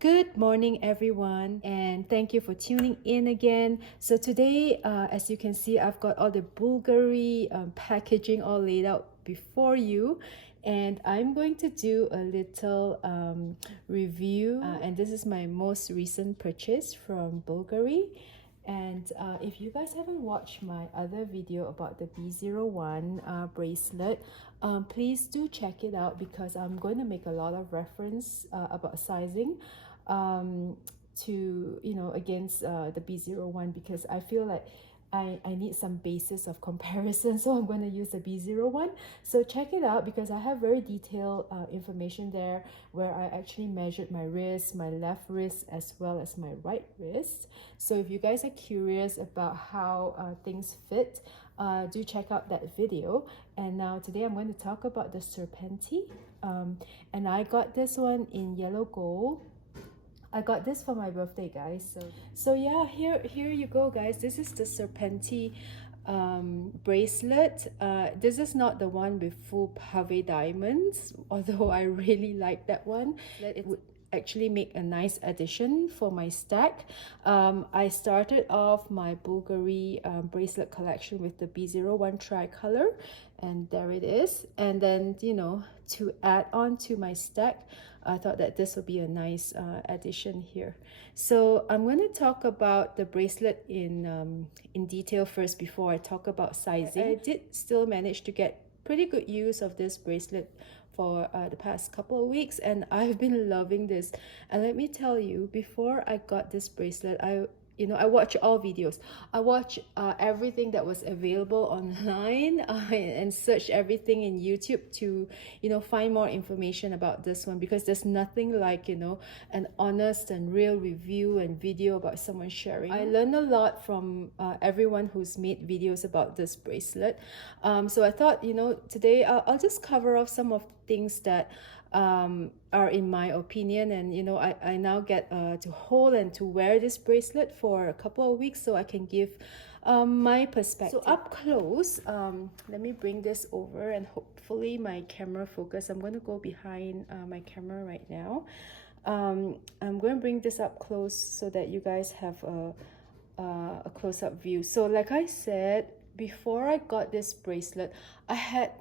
Good morning, everyone, and thank you for tuning in again. So today, as you can see, I've got all the Bvlgari packaging all laid out before you, and I'm going to do a little review. And this is my most recent purchase from Bvlgari. And if you guys haven't watched my other video about the B01 bracelet, please do check it out because I'm going to make a lot of reference about sizing to, against the B01 because I feel like I need some basis of comparison, so I'm going to use the B01. So check it out because I have very detailed information there where I actually measured my wrist, my left wrist, as well as my right wrist. So if you guys are curious about how things fit, do check out that video. And now today I'm going to talk about the Serpenti. And I got this one in yellow gold. I got this for my birthday, guys. So yeah, here you go, guys. This is the Serpenti bracelet. This is not the one with full pave diamonds, although I really like that one. It would actually make a nice addition for my stack. I started off my Bvlgari bracelet collection with the B01 tricolor, and there it is. And then, to add on to my stack, I thought that this would be a nice addition here. So I'm going to talk about the bracelet in detail first before I talk about sizing. I did still manage to get pretty good use of this bracelet for the past couple of weeks, and I've been loving this. And let me tell you, before I got this bracelet, I watch all videos. I watch everything that was available online and search everything in YouTube to, find more information about this one, because there's nothing like, an honest and real review and video about someone sharing. I learned a lot from everyone who's made videos about this bracelet. So I thought, today I'll just cover off some of things that are in my opinion, and I now get to hold and to wear this bracelet for a couple of weeks so I can give my perspective. So up close, let me bring this over and hopefully my camera focus. I'm going to go behind my camera right now. I'm going to bring this up close so that you guys have a close-up view. So like I said, before I got this bracelet, I had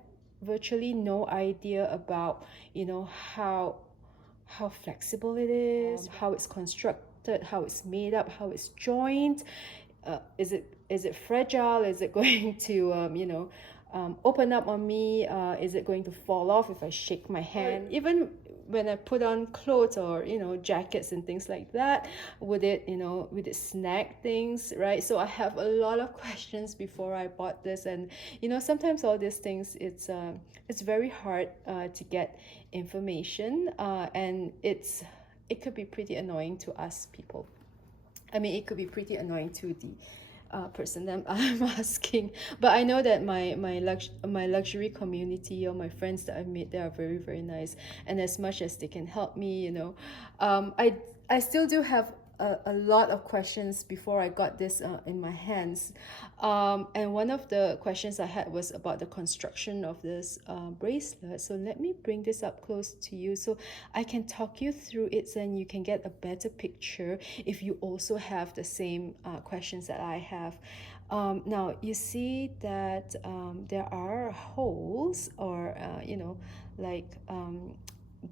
virtually no idea about how flexible it is, how it's constructed, how it's made up, how it's joined. Is it fragile? Is it going to open up on me? Is it going to fall off if I shake my hand? Even when I put on clothes or jackets and things like that, would it snag things, right? So I have a lot of questions before I bought this, and sometimes all these things, it's very hard to get information, and it could be pretty annoying to us people. I mean, it could be pretty annoying to the person that I'm asking, but I know that my luxury community or my friends that I've made, they are very, very nice, and as much as they can help me, I still do have a lot of questions before I got this in my hands, and one of the questions I had was about the construction of this bracelet. So let me bring this up close to you so I can talk you through it, and you can get a better picture if you also have the same questions that I have. Now you see that there are holes, or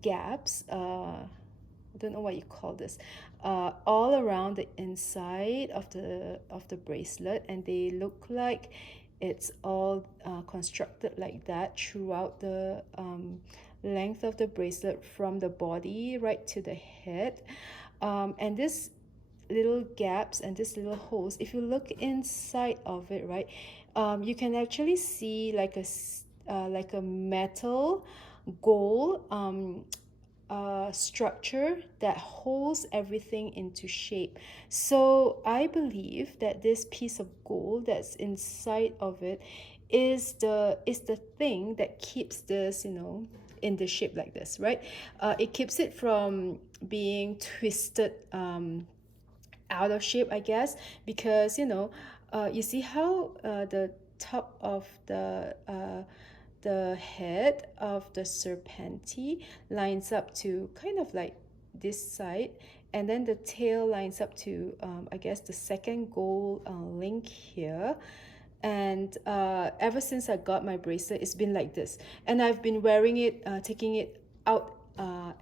gaps, I don't know what you call this, all around the inside of the bracelet, and they look like it's all constructed like that throughout the length of the bracelet, from the body right to the head, and this little gaps and these little holes, if you look inside of it, right, you can actually see like a metal gold structure that holds everything into shape. So I believe that this piece of gold that's inside of it is the thing that keeps this in the shape like this, right? It keeps it from being twisted out of shape, I guess, because you see how the top of the head of the Serpenti lines up to kind of like this side, and then the tail lines up to I guess the second gold link here. And ever since I got my bracelet, it's been like this, and I've been wearing it, taking it out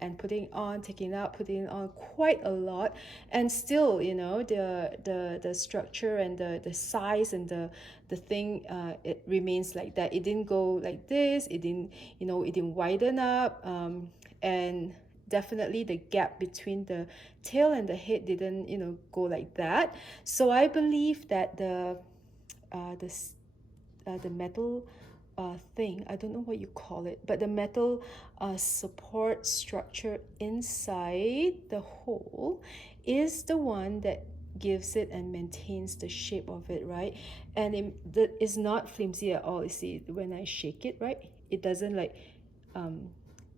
and putting it on, taking it out, putting it on quite a lot, and still, you know, the structure and the size and the thing, it remains like that. It didn't go like this, it didn't, you know, it didn't widen up, and definitely the gap between the tail and the head didn't, you know, go like that. So I believe that the metal thing, I don't know what you call it, but the metal support structure inside the hole is the one that gives it and maintains the shape of it, right? And that is not flimsy at all. You see, when I shake it, right, it doesn't like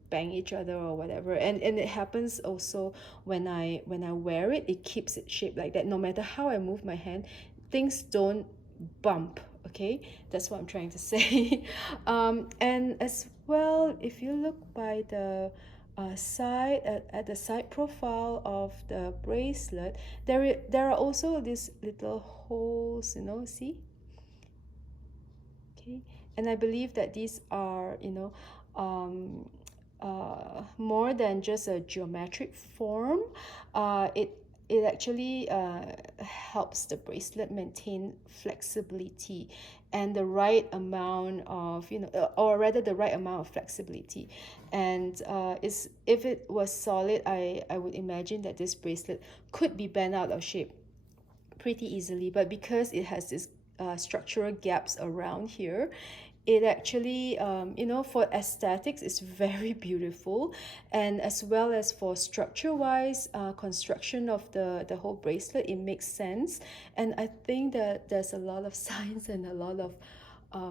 bang each other or whatever. And it happens also when I wear it, it keeps it shaped like that. No matter how I move my hand, things don't bump. Okay, that's what I'm trying to say. And as well, if you look by the side, at the side profile of the bracelet, there are also these little holes, you know, see? Okay, and I believe that these are, you know, more than just a geometric form. It actually helps the bracelet maintain flexibility and the right amount of, you know, or rather the right amount of flexibility. And if it was solid, I would imagine that this bracelet could be bent out of shape pretty easily. But because it has this structural gaps around here, it actually, you know, for aesthetics, it's very beautiful. And as well as for structure wise, construction of the whole bracelet, it makes sense. And I think that there's a lot of science and a lot of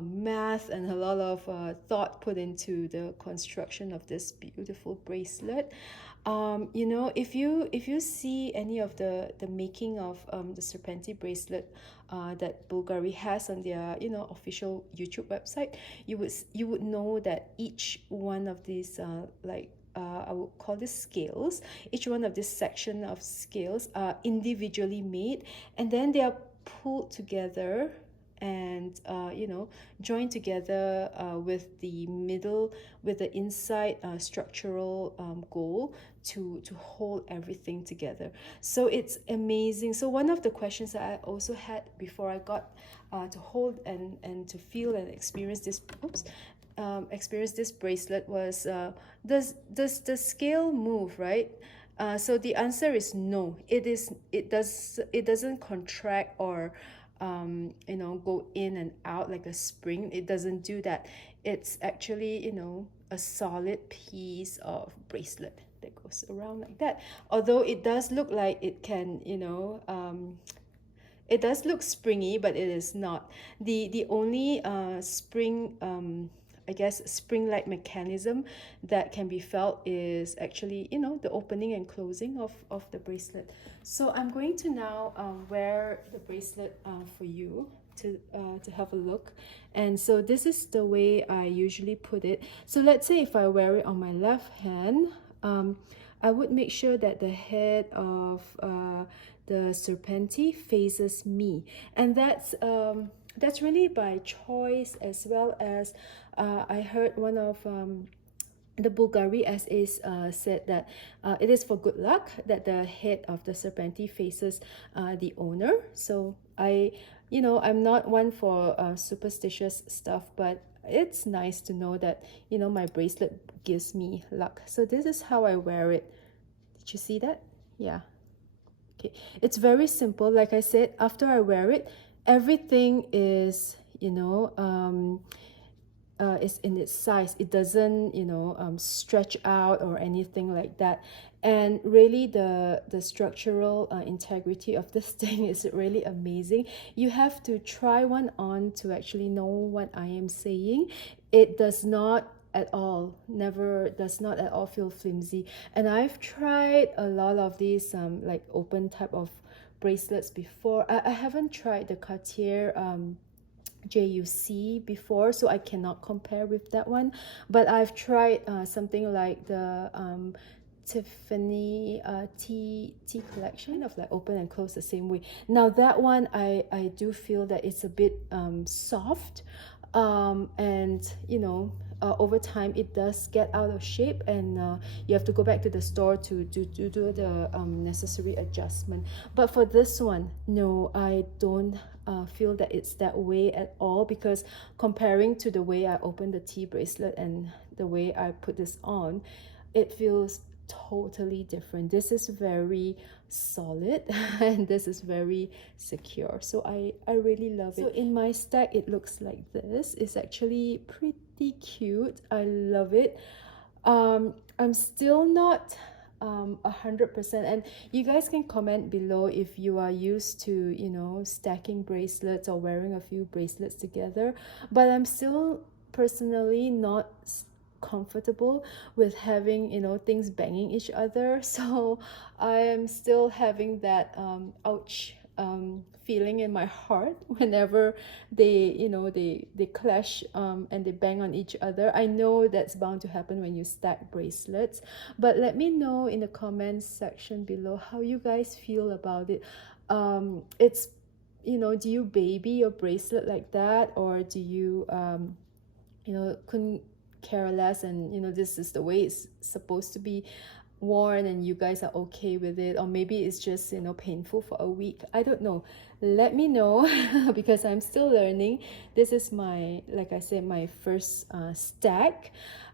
math and a lot of thought put into the construction of this beautiful bracelet. You know, if you see any of the making of the Serpenti bracelet that Bvlgari has on their, you know, official YouTube website, you would know that each one of these I would call this scales. Each one of this section of scales are individually made, and then they are pulled together and you know, joined together with the inside structural goal to hold everything together. So it's amazing. So one of the questions that I also had before I got to hold and to feel and experience this bracelet was, does the scale move, right? So the answer is no. It doesn't contract or you know, go in and out like a spring. It doesn't do that. It's actually, you know, a solid piece of bracelet that goes around like that. Although it does look like it can, you know, it does look springy, but it is not. The only spring, I guess, spring-like mechanism that can be felt is actually, you know, the opening and closing of the bracelet. So I'm going to now wear the bracelet for you to have a look. And so this is the way I usually put it. So let's say if I wear it on my left hand, I would make sure that the head of the Serpenti faces me, and that's really by choice, as well as I heard one of the Bvlgari SAs said that it is for good luck that the head of the Serpenti faces the owner. So you know, I'm not one for superstitious stuff, but it's nice to know that, you know, my bracelet gives me luck. So this is how I wear it. Did you see that? Yeah. Okay, it's very simple. Like I said, after I wear it, everything is, you know, is in its size. It doesn't, you know, stretch out or anything like that. And really the structural integrity of this thing is really amazing. You have to try one on to actually know what I am saying. It does not at all, never, does not at all feel flimsy. And I've tried a lot of these like open type of bracelets before. I haven't tried the Cartier JUC before, so I cannot compare with that one, but I've tried something like the Tiffany tea collection, of like open and close the same way. Now that one, I do feel that it's a bit soft, and you know, over time it does get out of shape, and you have to go back to the store to do the necessary adjustment. But for this one, no, I don't feel that it's that way at all, because comparing to the way I open the tea bracelet and the way I put this on, it feels totally different. This is very solid and this is very secure, so I really love it. So in my stack it looks like this. It's actually pretty cute. I love it. I'm still not 100%, and you guys can comment below if you are used to, you know, stacking bracelets or wearing a few bracelets together, but I'm still personally not comfortable with having, you know, things banging each other. So I am still having that ouch feeling in my heart whenever they, you know, they clash and they bang on each other. I know that's bound to happen when you stack bracelets, but let me know in the comments section below how you guys feel about it. It's, you know, do you baby your bracelet like that, or do you you know, couldn't care less, and you know, this is the way it's supposed to be worn and you guys are okay with it? Or maybe it's just, you know, painful for a week. I don't know. Let me know because I'm still learning. This is my, like I said, my first stack.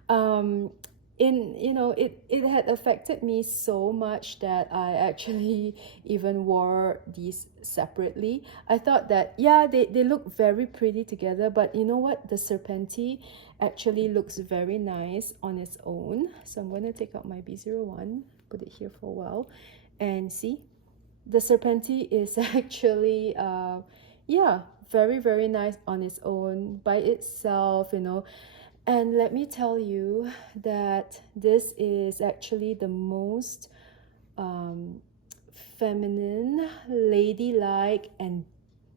You know, it had affected me so much that I actually even wore these separately. I thought that, yeah, they look very pretty together, but you know what, the Serpenti actually looks very nice on its own. So I'm going to take out my B01, put it here for a while, and see, the Serpenti is actually yeah, very nice on its own by itself, you know. And let me tell you that this is actually the most feminine, ladylike, and,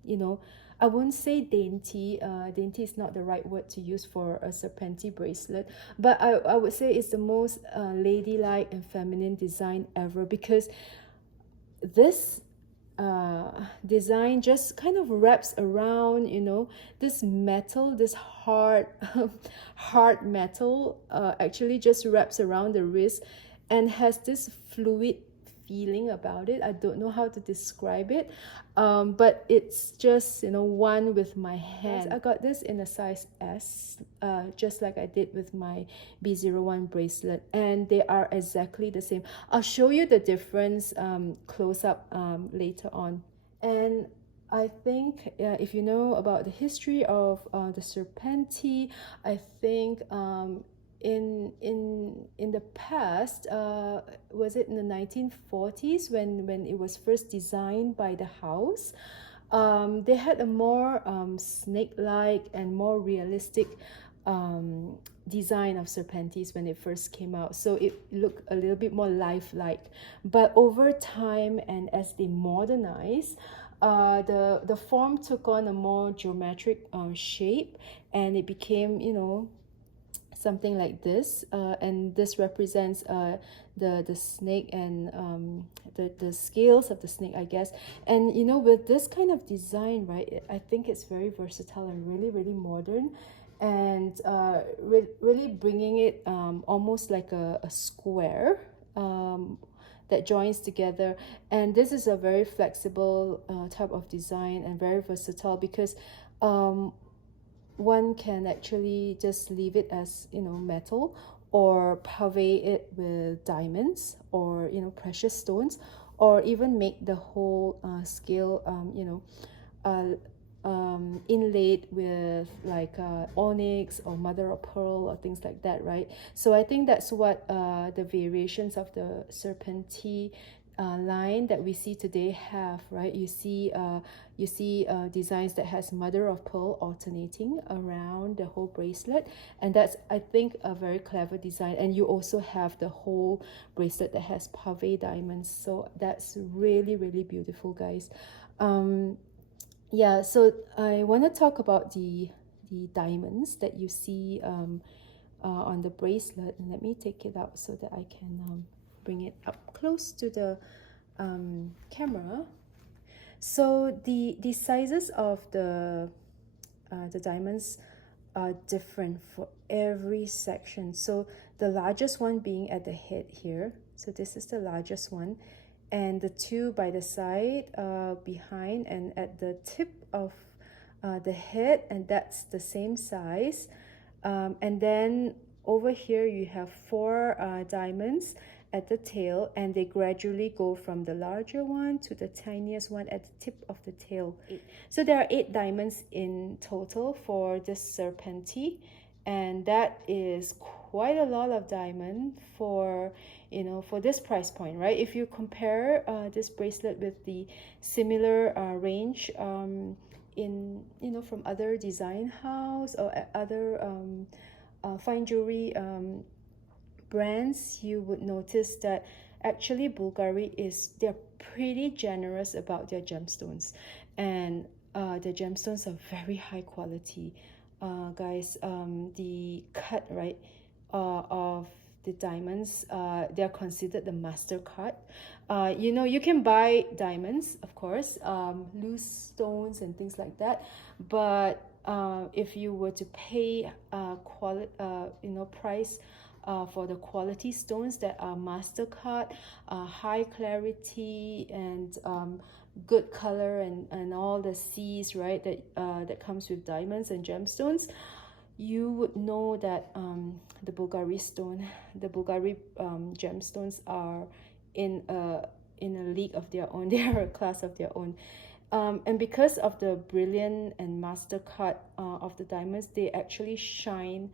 you know, I won't say dainty. Dainty is not the right word to use for a Serpenti bracelet, but I would say it's the most ladylike and feminine design ever, because this design just kind of wraps around, you know, this metal, this hard hard metal actually just wraps around the wrist and has this fluid feeling about it. I don't know how to describe it, but it's just, you know, one with my hand. I got this in a size S, just like I did with my B01 bracelet, and they are exactly the same. I'll show you the difference close up later on. And I think if you know about the history of the Serpenti, I think in the past, was it in the 1940s when it was first designed by the house, they had a more snake-like and more realistic design of Serpentis when it first came out, so it looked a little bit more lifelike. But over time, and as they modernized, the form took on a more geometric shape, and it became, you know, something like this, and this represents the snake and the scales of the snake, I guess. And you know, with this kind of design, right, I think it's very versatile and really modern, and really bringing it almost like a square that joins together. And this is a very flexible type of design and very versatile, because one can actually just leave it as, you know, metal, or pave it with diamonds, or, you know, precious stones, or even make the whole scale you know, inlaid with like onyx or mother of pearl or things like that, right? So I think that's what the variations of the Serpenti line that we see today have, right? You see designs that has mother of pearl alternating around the whole bracelet, and that's, I think, a very clever design. And you also have the whole bracelet that has pave diamonds, so that's really beautiful, guys. Yeah, so I want to talk about the diamonds that you see on the bracelet, and let me take it out so that I can bring it up close to the camera. So the sizes of the diamonds are different for every section. So the largest one being at the head here. So this is the largest one, and the two by the side, behind and at the tip of the head, and that's the same size. And then over here you have 4 diamonds at the tail, and they gradually go from the larger one to the tiniest one at the tip of the tail. So there are 8 diamonds in total for this Serpenti, and that is quite a lot of diamond for, you know, for this price point, right? If you compare this bracelet with the similar range in, you know, from other design house or other fine jewelry brands, you would notice that actually Bvlgari they're pretty generous about their gemstones, and the gemstones are very high quality. Guys, the cut, right, of the diamonds, they're considered the master cut. You know, you can buy diamonds, of course, loose stones and things like that, but if you were to pay you know, price for the quality stones that are master cut, high clarity, and good color, and all the C's, right, that comes with diamonds and gemstones, you would know that the Bvlgari gemstones are in a league of their own. They are a class of their own. And because of the brilliant and master cut of the diamonds, they actually shine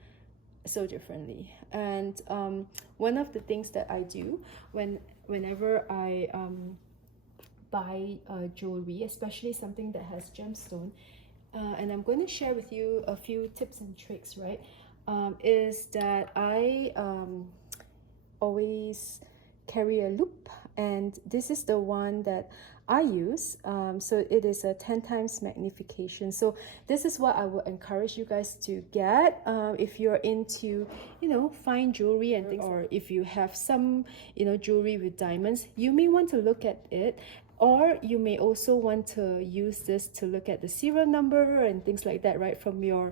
so differently. And one of the things that I do whenever I buy jewelry, especially something that has gemstone, and I'm going to share with you a few tips and tricks, right, is that I always carry a loop, and this is the one that I use. So it is a 10 times magnification. So this is what I would encourage you guys to get if you're into, you know, fine jewelry and things, or if you have some, you know, jewelry with diamonds, you may want to look at it. Or you may also want to use this to look at the serial number and things like that, right, from your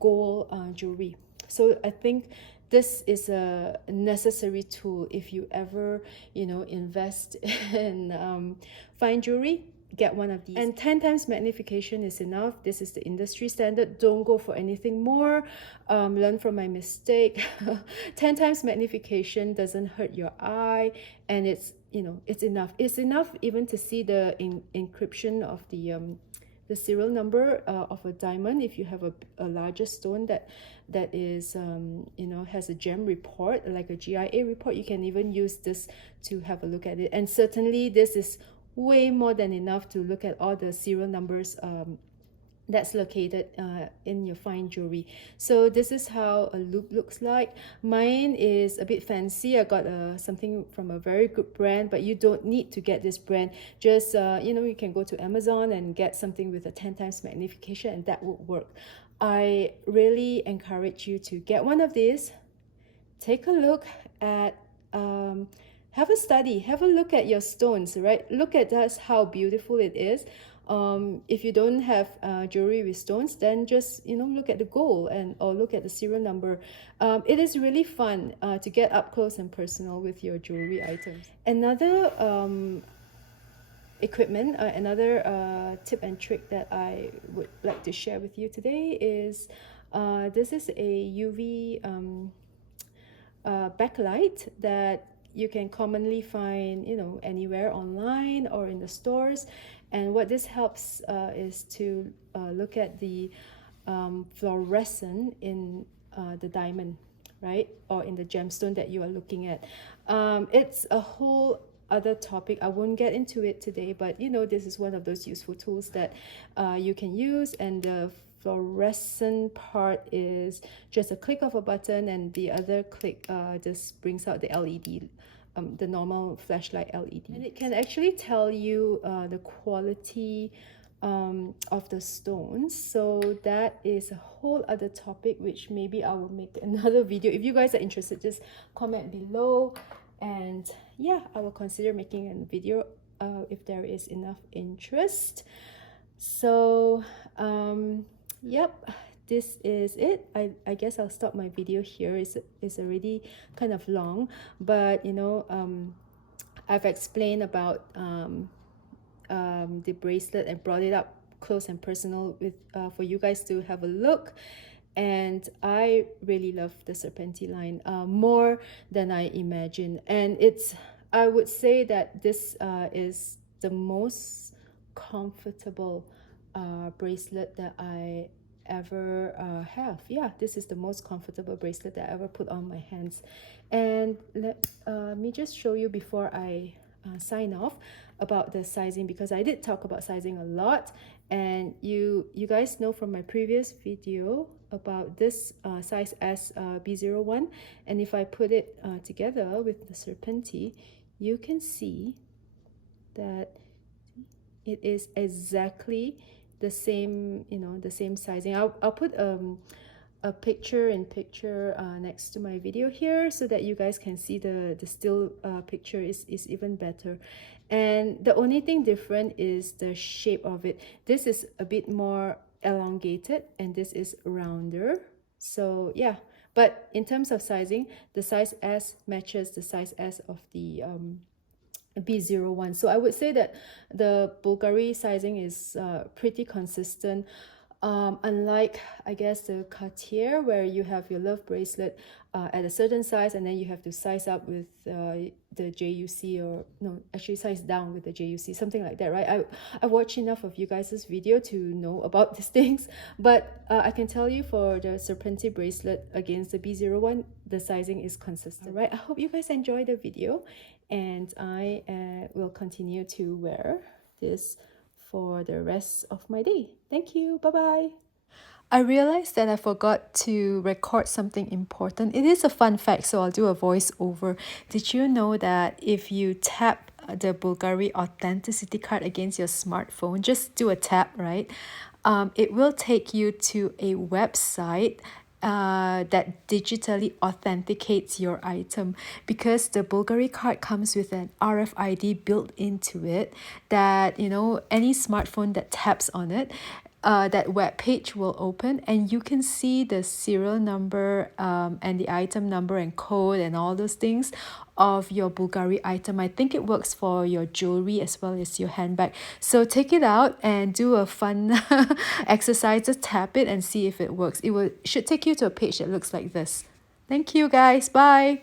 gold jewelry. So I think this is a necessary tool if you ever, you know, invest in fine jewelry. Get one of these. And 10 times magnification is enough. This is the industry standard. Don't go for anything more. Learn from my mistake. 10 times magnification doesn't hurt your eye, and it's, you know, it's enough. It's enough even to see the encryption of the serial number of a diamond. If you have a larger stone that is you know, has a gem report, like a GIA report, you can even use this to have a look at it. And certainly this is way more than enough to look at all the serial numbers that's located in your fine jewelry. So this is how a loop looks like. Mine is a bit fancy. I got something from a very good brand, but you don't need to get this brand. Just you know, you can go to Amazon and get something with a 10 times magnification, and that would work. I really encourage you to get one of these. Take a look at have a study, have a look at your stones, right? Look at us, how beautiful it is. If you don't have jewelry with stones, then just, you know, look at the gold or look at the serial number. It is really fun to get up close and personal with your jewelry items. Another equipment, another tip and trick that I would like to share with you today is this is a UV backlight that you can commonly find, you know, anywhere online or in the stores. And what this helps is to look at the fluorescent in the diamond, right, or in the gemstone that you are looking at. It's a whole other topic. I won't get into it today, but you know, this is one of those useful tools that you can use. And the fluorescent part is just a click of a button, and the other click just brings out the LED, the normal flashlight LED, and it can actually tell you the quality of the stones. So that is a whole other topic, which maybe I will make another video. If you guys are interested, just comment below And yeah, I will consider making a video if there is enough interest. So yep, this is it. I guess I'll stop my video here. It's already kind of long, but you know, I've explained about the bracelet and brought it up close and personal with for you guys to have a look. And I really love the Serpenti line more than I imagined. And I would say that this is the most comfortable bracelet that I ever have. Yeah, this is the most comfortable bracelet that I ever put on my hands. And let me just show you before I sign off about the sizing, because I did talk about sizing a lot, and you guys know from my previous video about this size S B01, and if I put it together with the Serpenti, you can see that it is exactly the same, you know, the same sizing. I'll put a picture next to my video here so that you guys can see the still picture is even better. And the only thing different is the shape of it. This is a bit more elongated and this is rounder. So yeah, but in terms of sizing, the size S matches the size S of the B01. So I would say that the Bvlgari sizing is pretty consistent. Unlike, I guess, the Cartier, where you have your love bracelet at a certain size and then you have to size up with the JUC, or no, actually size down with the JUC, something like that, right? I watched enough of you guys' video to know about these things, but I can tell you for the Serpenti bracelet against the B01, the sizing is consistent, right? I hope you guys enjoyed the video, and I will continue to wear this for the rest of my day. Thank you. Bye-bye. I realized that I forgot to record something important. It is a fun fact, so I'll do a voiceover. Did you know that if you tap the Bvlgari Authenticity card against your smartphone, just do a tap, right? It will take you to a website that digitally authenticates your item, because the Bvlgari card comes with an RFID built into it that, you know, any smartphone that taps on it, that web page will open and you can see the serial number and the item number and code and all those things of your Bvlgari item. I think it works for your jewelry as well as your handbag. So take it out and do a fun exercise. Just tap it and see if it works. Should take you to a page that looks like this. Thank you guys. Bye.